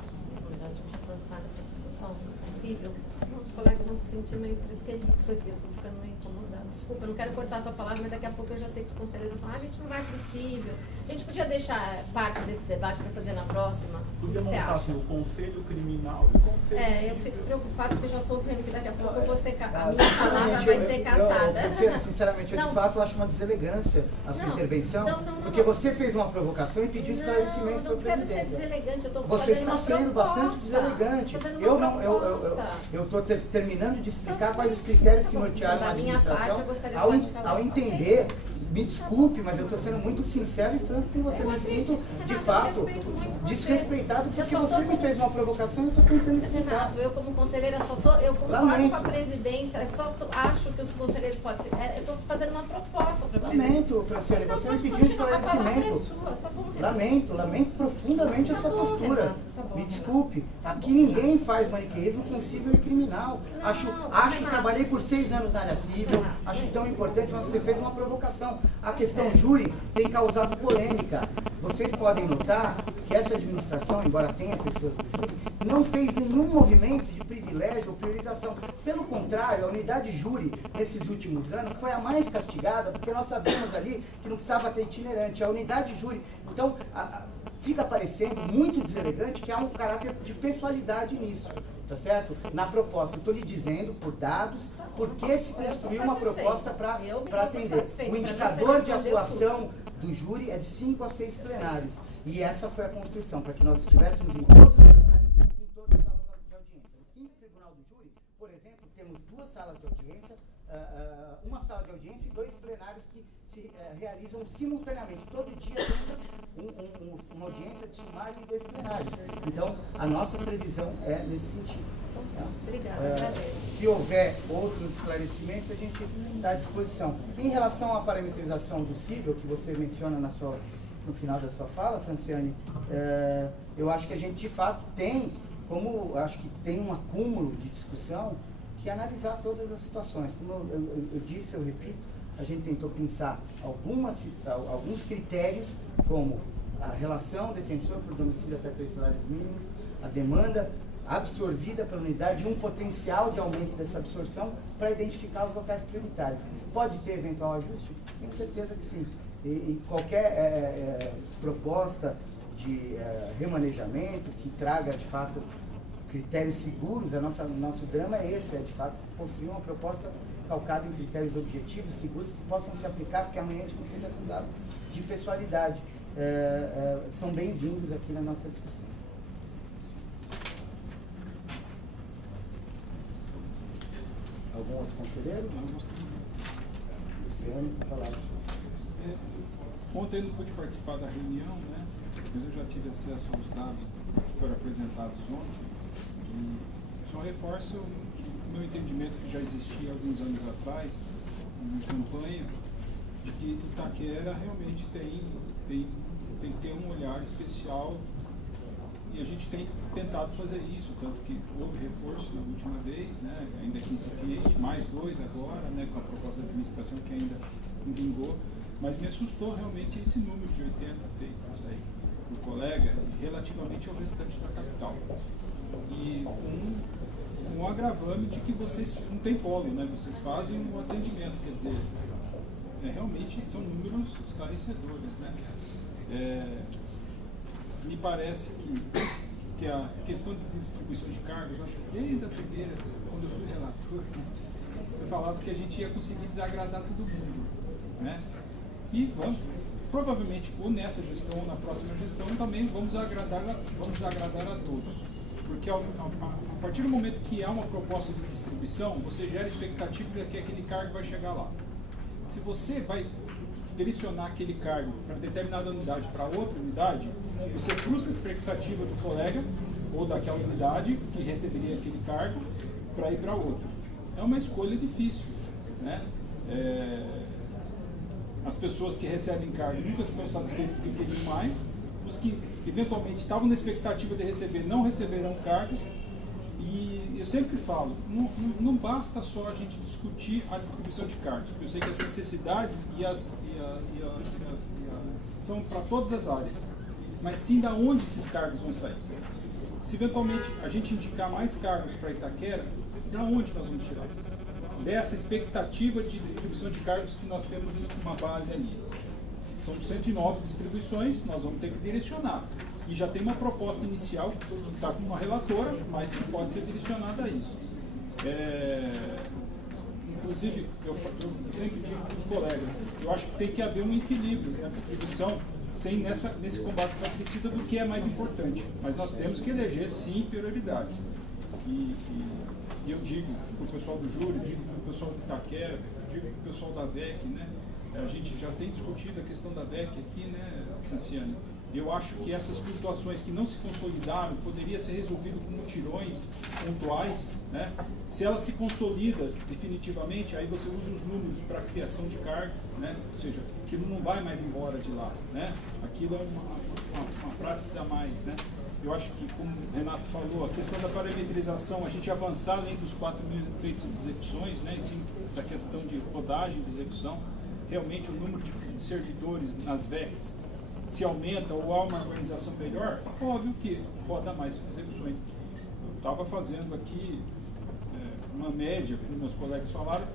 a gente avançar nessa discussão possível, senão os colegas vão se sentir meio entretenidos aqui, eu estou ficando meio incomodada. Desculpa, eu não quero cortar a tua palavra, mas daqui a pouco eu já sei que os conselheiros vão falar, a gente não vai possível. A gente podia deixar parte desse debate para fazer na próxima? O que você acha? O conselho criminal e o conselho eu fico preocupada porque eu já estou vendo que daqui a pouco eu vou ser a minha palavra vai ser caçada. Sinceramente, eu de fato acho uma deselegância a sua intervenção, porque você fez uma provocação e pediu esclarecimento para a presidência. Não quero ser deselegante, eu estou você fazendo está sendo bastante deselegante. Eu estou terminando de explicar quais os critérios que nortearam a administração. Ao entender, me desculpe, mas eu estou sendo muito sincero e franco com você. Me sinto, de fato, desrespeitado porque você me fez uma provocação e eu estou tentando explicar. Renato, eu como conselheira eu concordo com a presidência, acho que os conselheiros podem ser. Eu estou fazendo uma proposta para você. Lamento, Franciane, você me pediu esclarecimento. Lamento profundamente a sua postura. Me desculpe, aqui ninguém faz maniqueísmo com civil e criminal. Trabalhei por 6 anos na área civil, acho tão importante, mas você fez uma provocação. A questão júri tem causado polêmica. Vocês podem notar que essa administração, embora tenha pessoas do júri, não fez nenhum movimento de privilégio ou priorização. Pelo contrário, a unidade júri, nesses últimos anos, foi a mais castigada, porque nós sabemos ali que não precisava ter itinerante. A unidade júri, então, fica parecendo muito deselegante que há um caráter de pessoalidade nisso. Tá certo? Na proposta, eu estou lhe dizendo, por dados, porque se construiu uma proposta para atender. O indicador de atuação do júri é de 5 a 6 plenários. E essa foi a construção, para que nós estivéssemos em todos os plenários, em todas as salas de audiência. No quinto tribunal do júri, por exemplo, temos 2 salas de audiência, uma sala de audiência e 2 plenários que se realizam simultaneamente. Todo dia tem uma audiência de sumário e 2 plenários. Então, a nossa previsão é nesse sentido. Tá? Obrigada. Se houver outros esclarecimentos, a gente está à disposição. Em relação à parametrização do cível, que você menciona no final da sua fala, Franciane, eu acho que a gente, de fato, tem, acho que tem um acúmulo de discussão, que analisar todas as situações. Como eu disse, eu repito, a gente tentou pensar alguns critérios, como a relação defensor por domicílio até 3 salários mínimos, a demanda absorvida pela unidade e um potencial de aumento dessa absorção para identificar os locais prioritários. Pode ter eventual ajuste? Tenho certeza que sim. E qualquer proposta de remanejamento que traga, de fato, critérios seguros, nosso drama é esse, de fato, construir uma proposta calcada em critérios objetivos, seguros, que possam se aplicar, porque amanhã a gente não seja acusado de pessoalidade. São bem-vindos aqui na nossa discussão. Algum outro conselheiro? Luciano, falar. Ontem eu não pude participar da reunião, né? Mas eu já tive acesso aos dados que foram apresentados ontem. E só reforço o meu entendimento que já existia alguns anos atrás, em campanha, de que Itaquera realmente tem que ter um olhar especial, e a gente tem tentado fazer isso, tanto que houve reforço na última vez, né, ainda que incipiente, mais 2 agora, né, com a proposta da administração que ainda não vingou, mas me assustou realmente esse número de 80 feitos aí por colega, relativamente ao restante da capital. E um agravante de que vocês não têm polo, né, vocês fazem um atendimento, quer dizer, realmente são números esclarecedores, né. Me parece que a questão de distribuição de cargos, eu acho que desde a primeira, quando eu fui relator, eu falava que a gente ia conseguir desagradar todo mundo, né? E vamos, provavelmente, ou nessa gestão ou na próxima gestão, também vamos agradar a todos. Porque a partir do momento que há uma proposta de distribuição, você gera expectativa de que aquele cargo vai chegar lá. Se você vai direcionar aquele cargo para determinada unidade para outra unidade, você frustra a expectativa do colega ou daquela unidade que receberia aquele cargo para ir para outra. É uma escolha difícil, né? As pessoas que recebem cargo nunca estão satisfeitas porque queriam mais. Os que eventualmente estavam na expectativa de receber não receberão cargos. E eu sempre falo, não basta só a gente discutir a distribuição de cargos, porque eu sei que as necessidades são para todas as áreas, mas sim da onde esses cargos vão sair. Se eventualmente a gente indicar mais cargos para Itaquera, da onde nós vamos tirar? Dessa expectativa de distribuição de cargos que nós temos uma base ali. São 109 distribuições, nós vamos ter que direcionar. E já tem uma proposta inicial que está com uma relatora, mas que pode ser direcionada a isso. Inclusive, eu sempre digo para os colegas, eu acho que tem que haver um equilíbrio na distribuição, sem nesse combate fratricida do que é mais importante. Mas nós temos que eleger, sim, prioridades. E eu digo para o pessoal do júri, digo para o pessoal do Itaquera, digo para o pessoal da VEC, né? A gente já tem discutido a questão da VEC aqui, né, Franciane? Eu acho que essas flutuações que não se consolidaram poderia ser resolvido com mutirões pontuais, né? Se ela se consolida definitivamente, aí você usa os números para criação de cargo, né? Ou seja, aquilo não vai mais embora de lá, né? Aquilo é uma prática a mais, né? Eu acho que, como o Renato falou, a questão da parametrização, a gente avançar além dos 4.000 feitos de execuções, né? E sim da questão de rodagem de execução, realmente o número de servidores nas VECs se aumenta ou há uma organização melhor, óbvio que roda mais para execuções. Eu estava fazendo aqui uma média, como meus colegas falaram,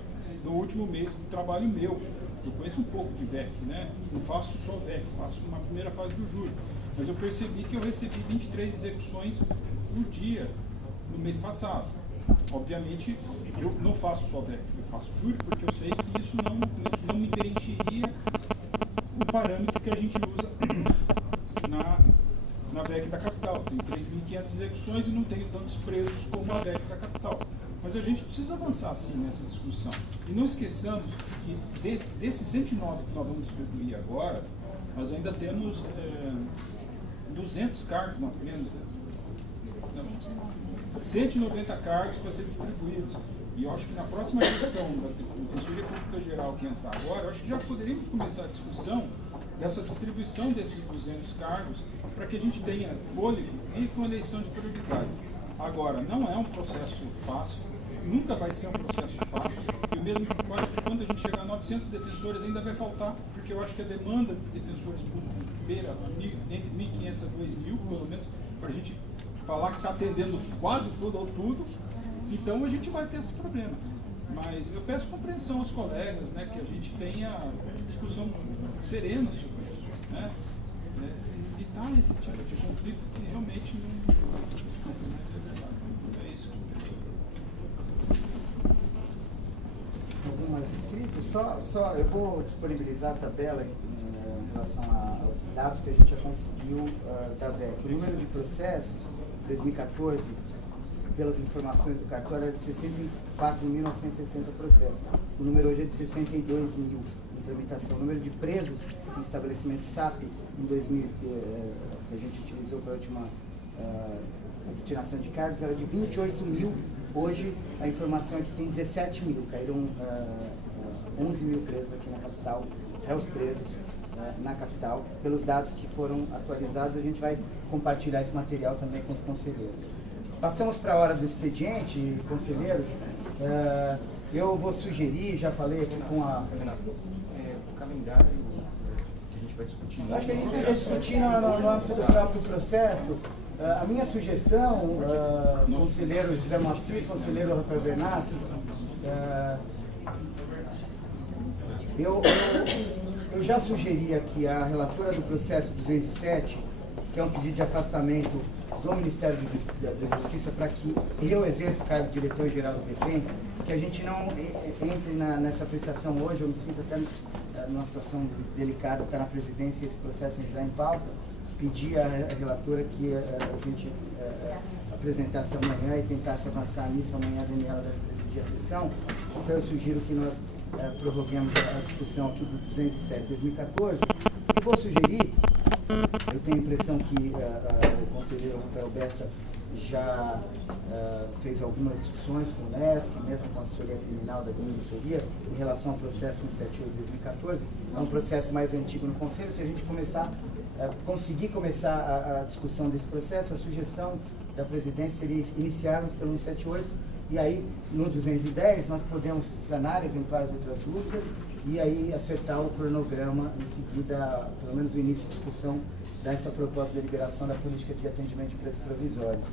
do último mês do trabalho meu. Eu conheço um pouco de VEC, né? Não faço só VEC, faço uma primeira fase do júri. Mas eu percebi que eu recebi 23 execuções por dia no mês passado. Obviamente, eu não faço só VEC, eu faço júri porque eu sei que isso não me preencheria o parâmetro que a gente usa na VEC da capital. Tenho 3.500 execuções e não tenho tantos presos como a VEC da capital. Mas a gente precisa avançar sim nessa discussão. E não esqueçamos que desses 109 que nós vamos distribuir agora, nós ainda temos 200 cargos, não apenas 190 cargos para ser distribuídos. E eu acho que na próxima gestão da Defensoria Pública Geral que entrar agora, eu acho que já poderíamos começar a discussão dessa distribuição desses 200 cargos para que a gente tenha fôlego e com eleição de prioridade. Agora, não é um processo fácil, nunca vai ser um processo fácil, e mesmo que quando a gente chegar a 900 defensores ainda vai faltar, porque eu acho que a demanda de defensores públicos beira entre 1.500 a 2.000, pelo menos, para a gente falar que está atendendo quase tudo ou tudo. Então a gente vai ter esse problema. Mas eu peço compreensão aos colegas, né, que a gente tenha discussão serena sobre isso, né? Evitar esse tipo de conflito que realmente não. Desculpa, mas é verdade. É isso. Algum mais inscritos? Só eu vou disponibilizar a tabela em relação aos dados que a gente já conseguiu da VEC. O número de processos, 2014, pelas informações do cartório, era de 64.960 processos. O número hoje é de 62 mil em tramitação. O número de presos em estabelecimentos SAP em 2000, que a gente utilizou para a última destinação de cargos, era de 28 mil. Hoje a informação é que tem 17 mil. Caíram 11 mil presos aqui na capital, réus presos na capital. Pelos dados que foram atualizados, a gente vai compartilhar esse material também com os conselheiros. Passamos para a hora do expediente, conselheiros. Eu vou sugerir, já falei aqui com a... o calendário que a gente vai discutir. Acho que a gente vai discutir no âmbito do próprio processo. A minha sugestão, conselheiro José Moacir, conselheiro Rafael Bernassi, eu já sugeri aqui a relatora do processo 207, que é um pedido de afastamento do Ministério da Justiça para que eu exerça o cargo de diretor-geral do PEPEM, que a gente não entre nessa apreciação hoje. Eu me sinto até numa situação delicada, está na presidência esse processo entrar em pauta, pedir à relatora que a gente apresentasse amanhã e tentasse avançar nisso. Amanhã a Daniela deve presidir a sessão, então eu sugiro que nós prorroguemos a discussão aqui do 207 de 2014. Eu vou sugerir, eu tenho a impressão que o conselheiro Rafael Bessa já fez algumas discussões com o LESC, mesmo com a assessoria criminal da minha assessoria, em relação ao processo 178 de 2014. É um processo mais antigo no Conselho. Se a gente conseguir começar a discussão desse processo, a sugestão da presidência seria iniciarmos pelo 178, e aí no 210 nós podemos sanar eventuais outras dúvidas e aí acertar o cronograma em seguida, pelo menos o início da discussão dessa proposta de deliberação da política de atendimento de preços provisórios.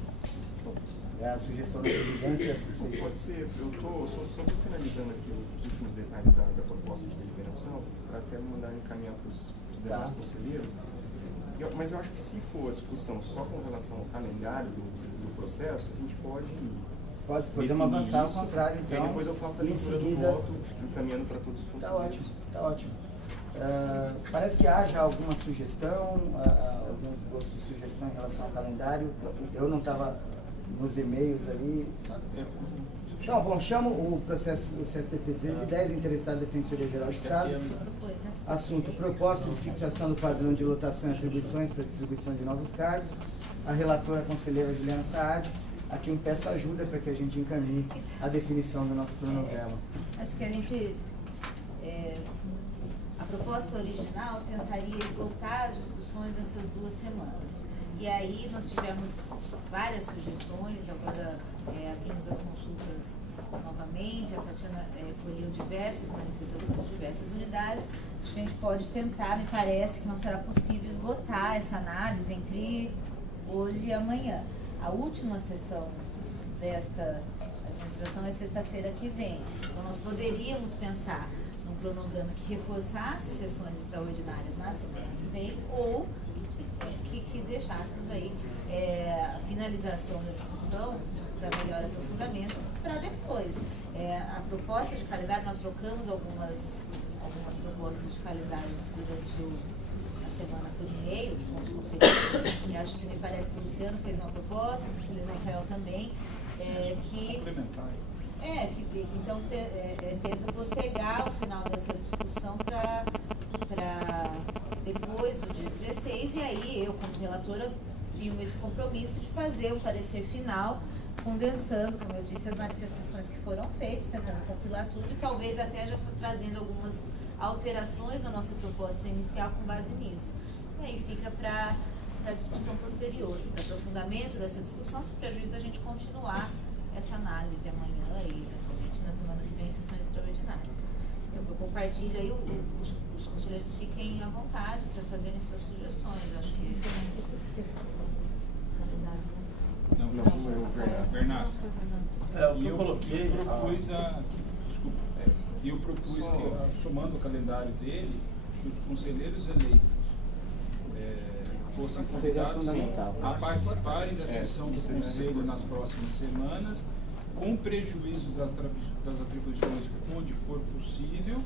É a sugestão da presidência. Pode ser, eu estou só finalizando aqui os últimos detalhes da proposta de deliberação, para até mandar encaminhar para os demais conselheiros. Mas eu acho que se for a discussão só com relação ao calendário do processo, a gente podemos avançar ao contrário, então. E depois eu faço a leitura do voto, encaminhando para todos os conselheiros. Está ótimo. Parece que há já alguma sugestão, algum esboço de sugestão em relação ao calendário. Eu não estava nos e-mails ali. Então, bom, chamo o processo do CSTP 210, interessado da Defensoria Geral do Estado. Assunto: proposta de fixação do padrão de lotação e atribuições para distribuição de novos cargos. A relatora, a conselheira Juliana Saad, a quem peço ajuda para que a gente encaminhe a definição do nosso cronograma. Acho que a gente, a proposta original tentaria esgotar as discussões dessas 2 semanas. E aí nós tivemos várias sugestões, agora abrimos as consultas novamente, a Tatiana colheu diversas manifestações de diversas unidades. Acho que a gente pode tentar, me parece que não será possível esgotar essa análise entre hoje e amanhã. A última sessão desta administração é sexta-feira que vem. Então nós poderíamos pensar num cronograma que reforçasse sessões extraordinárias na semana que vem ou que deixássemos aí a finalização da discussão para melhor aprofundamento para depois. A proposta de calendário, nós trocamos algumas propostas de calendário durante a semana por e-mail com os conselheiros, e acho que me parece que o Luciano fez uma proposta, o conselheiro Rafael também, então tenta postergar o final dessa discussão para depois do dia 16, e aí eu, como relatora, tinha esse compromisso de fazer o parecer final, condensando, como eu disse, as manifestações que foram feitas, tentando compilar tudo e talvez até já trazendo algumas alterações na nossa proposta inicial com base nisso. E aí fica para a discussão posterior, para aprofundamento dessa discussão, sem prejuízo da gente continuar essa análise amanhã e eventualmente na semana que vem em sessões extraordinárias. Eu compartilho aí, os conselheiros fiquem à vontade para fazerem suas sugestões. Acho que Bernardo. O que eu coloquei. Eu propus que, somando o calendário dele, que os conselheiros eleitos fossem convidados a participarem da sessão do Conselho nas próximas semanas, com prejuízo das atribuições onde for possível,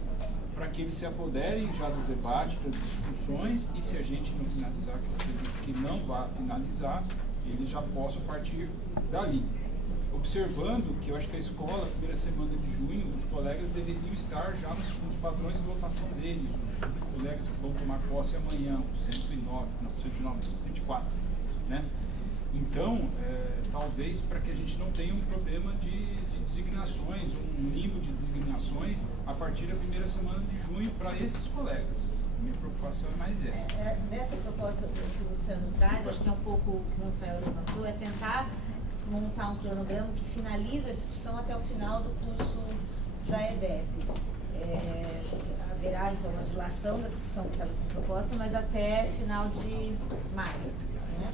para que eles se apoderem já do debate, das discussões, e se a gente não finalizar, que eu acredito que não vai finalizar, eles já possam partir dali. Observando que eu acho que a escola, primeira semana de junho, os colegas deveriam estar já nos padrões de votação deles, os colegas que vão tomar posse amanhã, os 104, né? Então, talvez para que a gente não tenha um problema de designações, um limbo de designações a partir da primeira semana de junho para esses colegas. Minha preocupação é mais essa. Nessa proposta que o Luciano traz, acho que é um pouco o que o Rafael levantou, é tentar montar um cronograma que finaliza a discussão até o final do curso da EDEP. Haverá, então, uma dilação da discussão que estava sendo proposta, mas até final de maio. Né?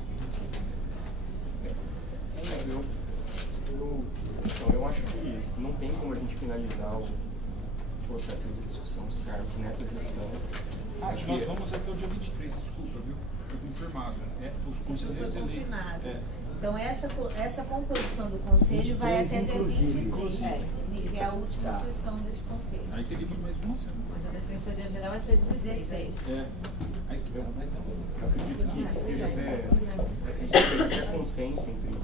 Eu acho que não tem como a gente finalizar o processo de discussão dos cargos nessa gestão. Nós vamos até o dia 23, desculpa, viu? Foi confirmado. Os conselheiros eleitos. Então, essa composição do conselho vai até dia 23, inclusive, é a última sessão desse conselho. Aí teríamos mais uma semana. Mas a Defensoria Geral vai ter 16, é isso? É. Aí vai dar Eu acredito que seja até consenso entre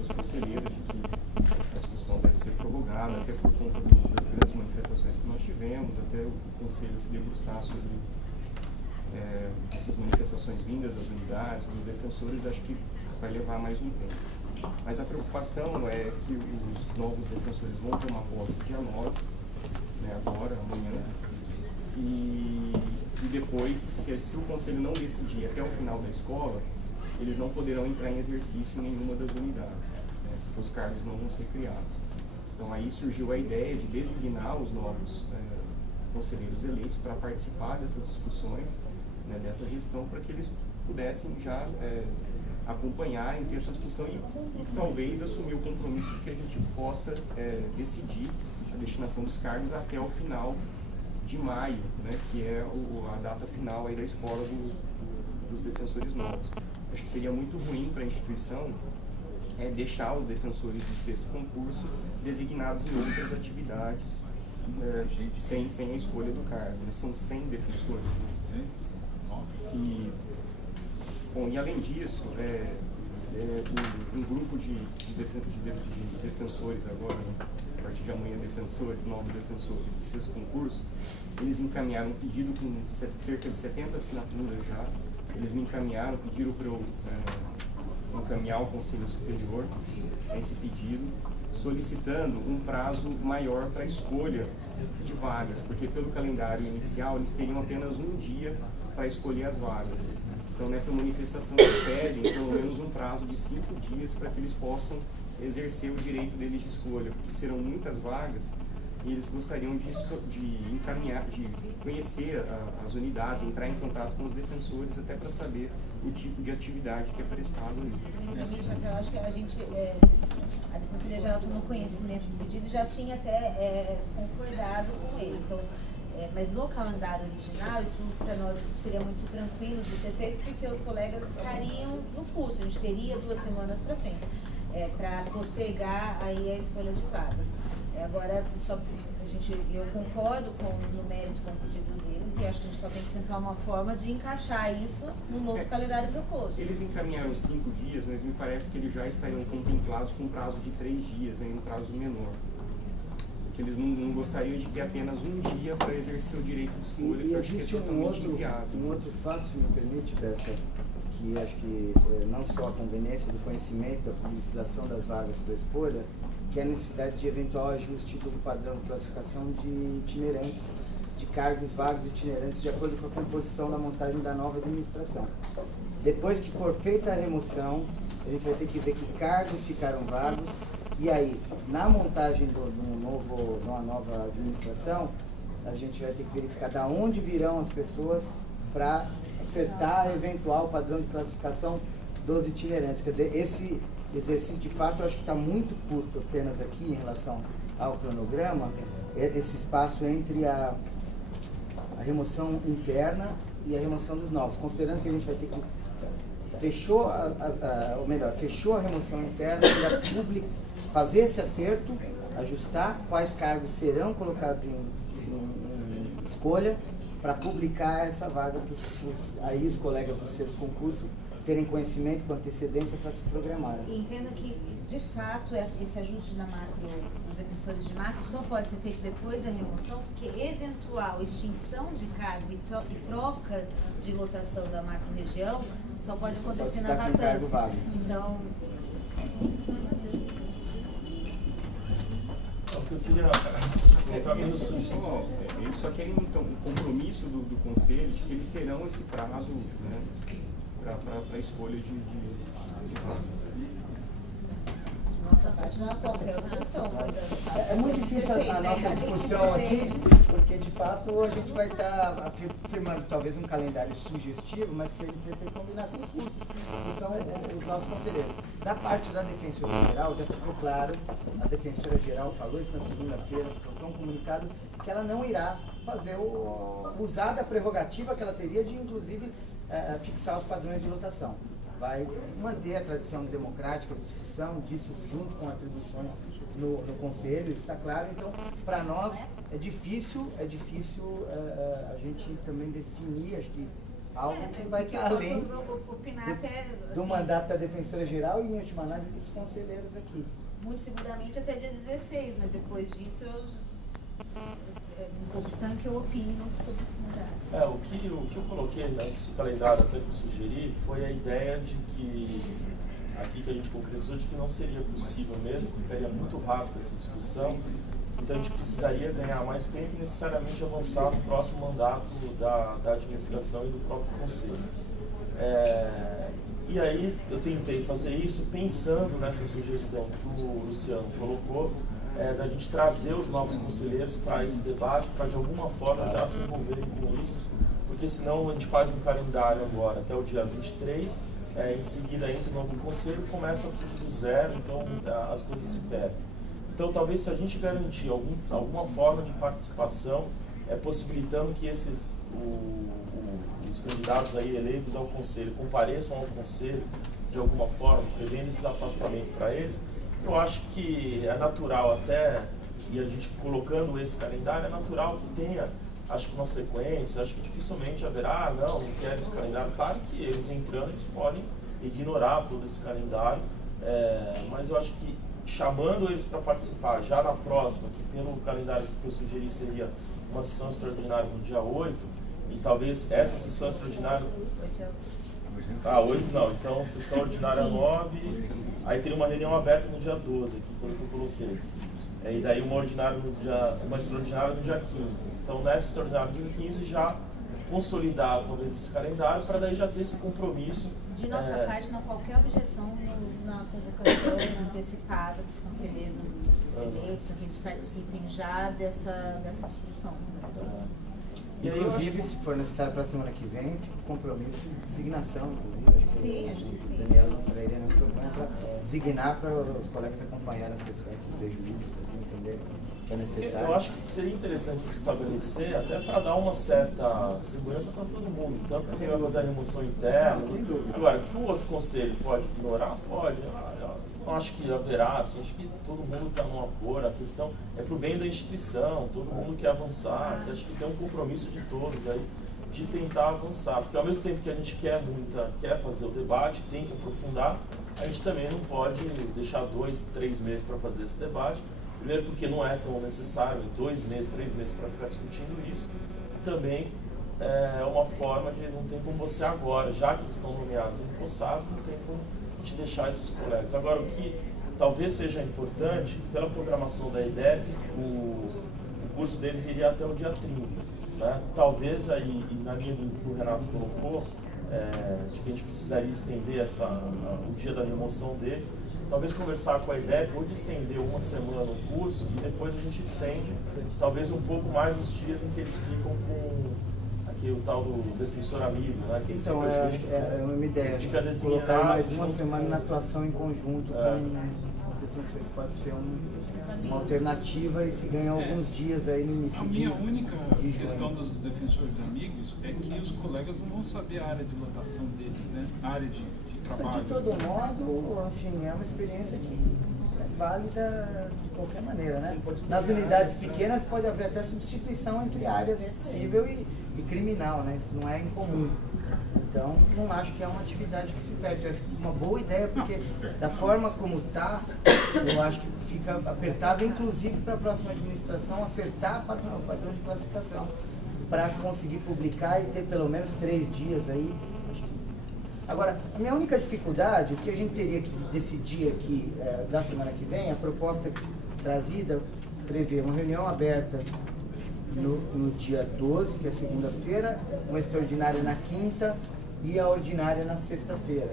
os conselheiros de que a discussão deve ser prorrogada, até por conta das grandes manifestações que nós tivemos, até o Conselho se debruçar sobre essas manifestações vindas das unidades, dos defensores, acho que vai levar mais um tempo. Mas a preocupação é que os novos defensores vão tomar posse dia 9, né, agora, amanhã, e depois, se o Conselho não decidir até o final da escola, eles não poderão entrar em exercício em nenhuma das unidades, né, os cargos não vão ser criados. Então aí surgiu a ideia de designar os novos conselheiros eleitos para participar dessas discussões, né, dessa gestão, para que eles pudessem já acompanhar entre essa discussão e talvez assumir o compromisso de que a gente possa decidir a destinação dos cargos até o final de maio, né, que é a data final aí da escola dos defensores novos. Acho que seria muito ruim para a instituição deixar os defensores do sexto concurso designados em outras atividades sem a escolha do cargo. Eles são 100 defensores. E além disso, um grupo de defensores agora, a partir de amanhã, novos defensores do sexto concurso, eles encaminharam um pedido com cerca de 70 assinaturas já. Eles me encaminharam, pediram para eu encaminhar ao Conselho Superior esse pedido, solicitando um prazo maior para a escolha de vagas, porque pelo calendário inicial eles teriam apenas um dia para escolher as vagas. Então, nessa manifestação, eles pedem pelo menos um prazo de 5 dias para que eles possam exercer o direito deles de escolha, porque serão muitas vagas e eles gostariam de encaminhar, de conhecer as unidades, entrar em contato com os defensores, até para saber o tipo de atividade que é prestado ali. Eu acho que a Defensoria Geral tomou conhecimento do pedido e já tinha até concordado com ele. Então, mas no calendário original, isso para nós seria muito tranquilo de ser feito, porque os colegas estariam no curso, a gente teria 2 semanas para frente, para postergar aí a escolha de vagas. Agora, eu concordo no mérito com o pedido deles e acho que a gente só tem que tentar uma forma de encaixar isso no novo calendário proposto. Eles encaminharam 5 dias, mas me parece que eles já estariam contemplados com um prazo de 3 dias, em um prazo menor. Que eles não gostariam de ter apenas um dia para exercer o direito de escolha, e que eu acho que é totalmente inviável. Um outro fato, se me permite, Bessa, que acho que não só a conveniência do conhecimento, a publicização das vagas para escolha, que é a necessidade de eventual ajuste do padrão de classificação de itinerantes, de cargos vagos itinerantes, de acordo com a composição da montagem da nova administração. Depois que for feita a remoção, a gente vai ter que ver que cargos ficaram vagos, e aí, na montagem de uma nova administração, a gente vai ter que verificar de onde virão as pessoas para acertar eventual padrão de classificação dos itinerantes. Quer dizer, esse exercício, de fato, eu acho que está muito curto apenas aqui em relação ao cronograma, esse espaço entre a remoção interna e a remoção dos novos, considerando que a gente vai ter que fechou a remoção interna e fazer esse acerto, ajustar quais cargos serão colocados em escolha para publicar essa vaga para aí os colegas do sexto concurso terem conhecimento com antecedência para se programar. E entenda que, de fato, esse ajuste na macro, dos defensores de macro, só pode ser feito depois da remoção, porque eventual extinção de cargo e troca de lotação da macro-região só pode acontecer na vacância. Então... Eu queria eles só querem, então, o compromisso do Conselho de que eles terão esse prazo, né, para a escolha de nossa parte não é qualquer opção, mas é muito difícil a nossa discussão aqui, porque de fato a gente vai estar afirmando talvez um calendário sugestivo, mas que a gente vai ter que combinar com os cursos, que são os nossos conselheiros. Da parte da Defensoria Geral, já ficou claro, a Defensora Geral falou isso na segunda-feira, soltou um comunicado que ela não irá fazer usar da prerrogativa que ela teria de, inclusive, fixar os padrões de lotação. vai manter a tradição democrática de discussão disso junto com atribuições no conselho, isso está claro. Então, para nós é difícil a gente também definir, acho que algo que vai estar além do mandato da defensora geral e, em última análise, dos conselheiros aqui. Muito seguramente até dia 16, mas depois disso com opção que eu opino sobre o mandato. O que eu coloquei nesse calendário, até que eu sugeri, foi a ideia de que, aqui que a gente concretizou, de que não seria possível mesmo, ficaria muito rápido essa discussão, então a gente precisaria ganhar mais tempo e necessariamente avançar no próximo mandato da administração e do próprio conselho. E aí eu tentei fazer isso pensando nessa sugestão que o Luciano colocou, da gente trazer os novos conselheiros para esse debate, para de alguma forma já se envolverem com isso, porque senão a gente faz um calendário agora até o dia 23, em seguida entra o novo conselho, começa tudo do zero, então as coisas se perdem. Então talvez se a gente garantir alguma forma de participação, possibilitando que os candidatos aí eleitos ao conselho compareçam ao conselho de alguma forma, prevendo esse afastamento para eles, eu acho que é natural até, e a gente colocando esse calendário, é natural que tenha, acho que uma sequência, acho que dificilmente haverá, não quero esse calendário. Claro que eles entrando, eles podem ignorar todo esse calendário, mas eu acho que chamando eles para participar já na próxima, que pelo calendário que eu sugeri seria uma sessão extraordinária no dia 8, e talvez essa sessão extraordinária... 8 não, então sessão ordinária 9, aí teria uma reunião aberta no dia 12, aqui pelo que eu coloquei. E daí uma extraordinária no dia 15. Então nessa extraordinária no dia 15 já consolidar talvez esse calendário, para daí já ter esse compromisso. De nossa parte, não há qualquer objeção na convocação antecipada dos conselheiros eleitos, para que eles participem já dessa discussão. Inclusive, se for necessário para a semana que vem, fica o compromisso de designação, inclusive. Acho que o Daniel não traria nenhum problema para designar para os colegas acompanharem a sessão, com prejuízos, assim, entenderem que é necessário. Eu acho que seria interessante estabelecer, até para dar uma certa segurança para todo mundo, tanto quem vai fazer a remoção interna. Agora, que o outro conselho pode ignorar? Pode. Eu acho que haverá, assim, acho que todo mundo está num acordo, a questão é para o bem da instituição, todo mundo quer avançar, acho que tem um compromisso de todos aí de tentar avançar, porque ao mesmo tempo que a gente quer fazer o debate, tem que aprofundar, a gente também não pode deixar 2, 3 meses para fazer esse debate, primeiro porque não é tão necessário, 2 meses, 3 meses para ficar discutindo isso, e também é uma forma de não tem como você agora, já que eles estão nomeados e empossados, não tem como de deixar esses colegas. Agora, o que talvez seja importante, pela programação da IDEB, o curso deles iria até o dia 30. Né? Talvez, aí, na linha do que o Renato colocou, de que a gente precisaria estender o dia da remoção deles, talvez conversar com a IDEB ou de estender uma semana o curso e depois a gente estende talvez um pouco mais os dias em que eles ficam com o tal do defensor amigo, né? Então, acho que é uma ideia. Acho que colocar mais uma semana na atuação em conjunto com as defensores pode ser uma alternativa e se ganhar alguns dias aí no início. A minha única questão dos defensores amigos é que os colegas não vão saber a área de lotação deles, né? A área de trabalho. De todo modo, enfim, é uma experiência que é válida de qualquer maneira, né? Nas unidades pequenas pode haver até substituição entre áreas civil e criminal, né? Isso não é incomum. Então, não acho que é uma atividade que se perde. Eu acho uma boa ideia, porque da forma como está, eu acho que fica apertado, inclusive para a próxima administração, acertar o padrão de classificação, para conseguir publicar e ter pelo menos 3 dias aí. Agora, a minha única dificuldade, o que a gente teria que decidir aqui da semana que vem, a proposta trazida prevê uma reunião aberta no dia 12, que é segunda-feira, uma extraordinária na quinta e a ordinária na sexta-feira.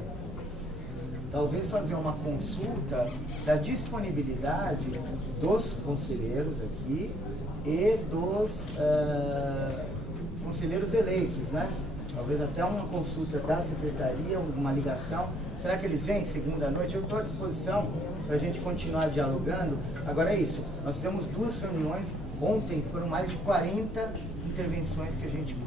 Talvez fazer uma consulta da disponibilidade dos conselheiros aqui e dos conselheiros eleitos, né? Talvez até uma consulta da secretaria, uma ligação. Será que eles vêm segunda noite? Eu estou à disposição para a gente continuar dialogando. Agora é isso, nós temos 2 reuniões. Ontem foram mais de 40 intervenções que a gente colocou.